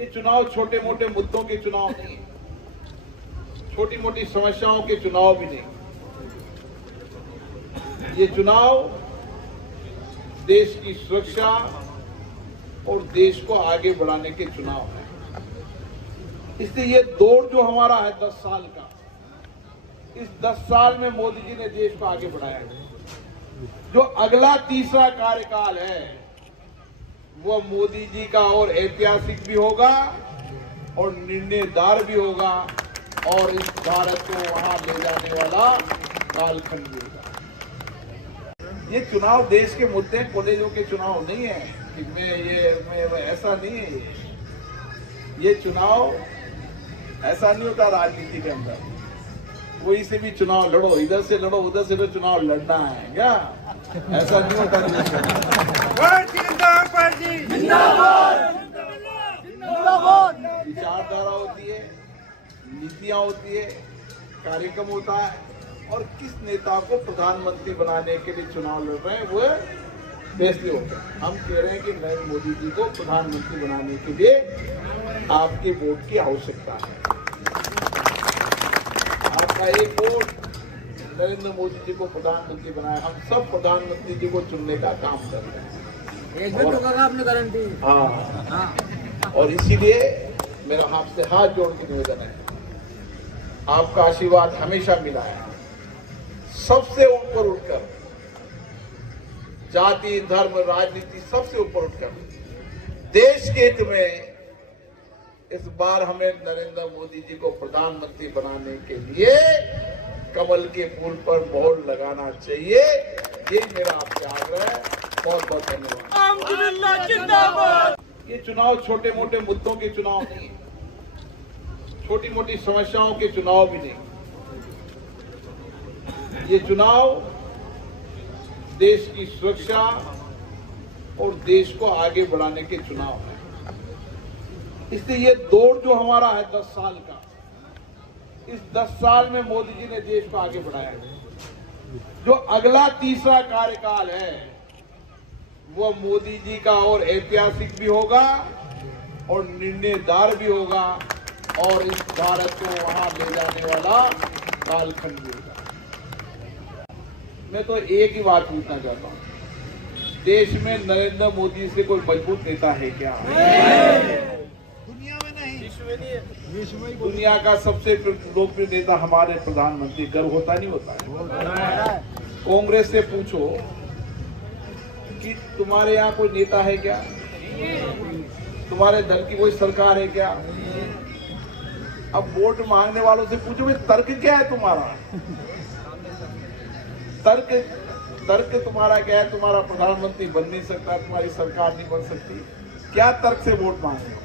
ये चुनाव छोटे मोटे मुद्दों के चुनाव नहीं है, छोटी मोटी समस्याओं के चुनाव भी नहीं। ये चुनाव देश की सुरक्षा और देश को आगे बढ़ाने के चुनाव है। इसलिए ये दौर जो हमारा है 10 साल का, इस 10 साल में मोदी जी ने देश को आगे बढ़ाया है। जो अगला तीसरा कार्यकाल है वो मोदी जी का और ऐतिहासिक भी होगा और निर्णयदार भी होगा और इस भारत को वहां ले जाने वाला कालखंड भी होगा। ये चुनाव देश के मुद्दे कॉलेजों के चुनाव नहीं है कि मैं ऐसा नहीं है। ये चुनाव ऐसा नहीं होता राजनीति के अंदर, कोई से भी चुनाव लड़ो, इधर से लड़ो उधर से चुनाव लड़ना है क्या? ऐसा नहीं होता। विचारधारा होती है, नीतियां होती है, कार्यक्रम होता है और किस नेता को प्रधानमंत्री बनाने के लिए चुनाव लड़ रहे हैं वो फैसले होते हैं। हम कह रहे हैं कि नरेंद्र मोदी जी को प्रधानमंत्री बनाने के लिए आपके वोट की आवश्यकता है। आपका एक वोट नरेंद्र मोदी जी को प्रधानमंत्री बनाया। हम सब प्रधानमंत्री जी को चुनने का काम कर रहे हैं। आपने गारंटी? हाँ। और इसीलिए मेरा आपसे हाथ जोड़ के निवेदन है, आपका आशीर्वाद हमेशा मिला है। सबसे ऊपर उठकर, जाति धर्म राजनीति सबसे ऊपर उठकर देश के हित में इस बार हमें नरेंद्र मोदी जी को प्रधानमंत्री बनाने के लिए कमल के फूल पर मोहर लगाना चाहिए। ये मेरा आपसे आग्रह है। बहुत बहुत धन्यवाद। ये चुनाव छोटे मोटे मुद्दों के चुनाव नहीं है, छोटी मोटी समस्याओं के चुनाव भी नहीं। ये चुनाव देश की सुरक्षा और देश को आगे बढ़ाने के चुनाव है। इसलिए ये दौर जो हमारा है 10 साल का, इस 10 साल में मोदी जी ने देश को आगे बढ़ाया है। जो अगला तीसरा कार्यकाल है वो मोदी जी का और ऐतिहासिक भी होगा और निर्णयदार भी होगा और इस भारत को वहां ले जाने वाला कालखंड भी होगा। मैं तो एक ही बात पूछना चाहता हूं, देश में नरेंद्र मोदी से कोई मजबूत नेता है क्या? दुनिया में नहीं, विश्व में दुनिया का सबसे लोकप्रिय नेता हमारे प्रधानमंत्री। गर्व होता नहीं होता है? कांग्रेस से पूछो कि तुम्हारे यहाँ कोई नेता है क्या? तुम्हारे दल की कोई सरकार है क्या? अब वोट मांगने वालों से पूछो भाई तर्क क्या है तुम्हारा? तर्क तुम्हारा क्या है? तुम्हारा प्रधानमंत्री बन नहीं सकता, तुम्हारी सरकार नहीं बन सकती, क्या तर्क से वोट मांग रहे हो?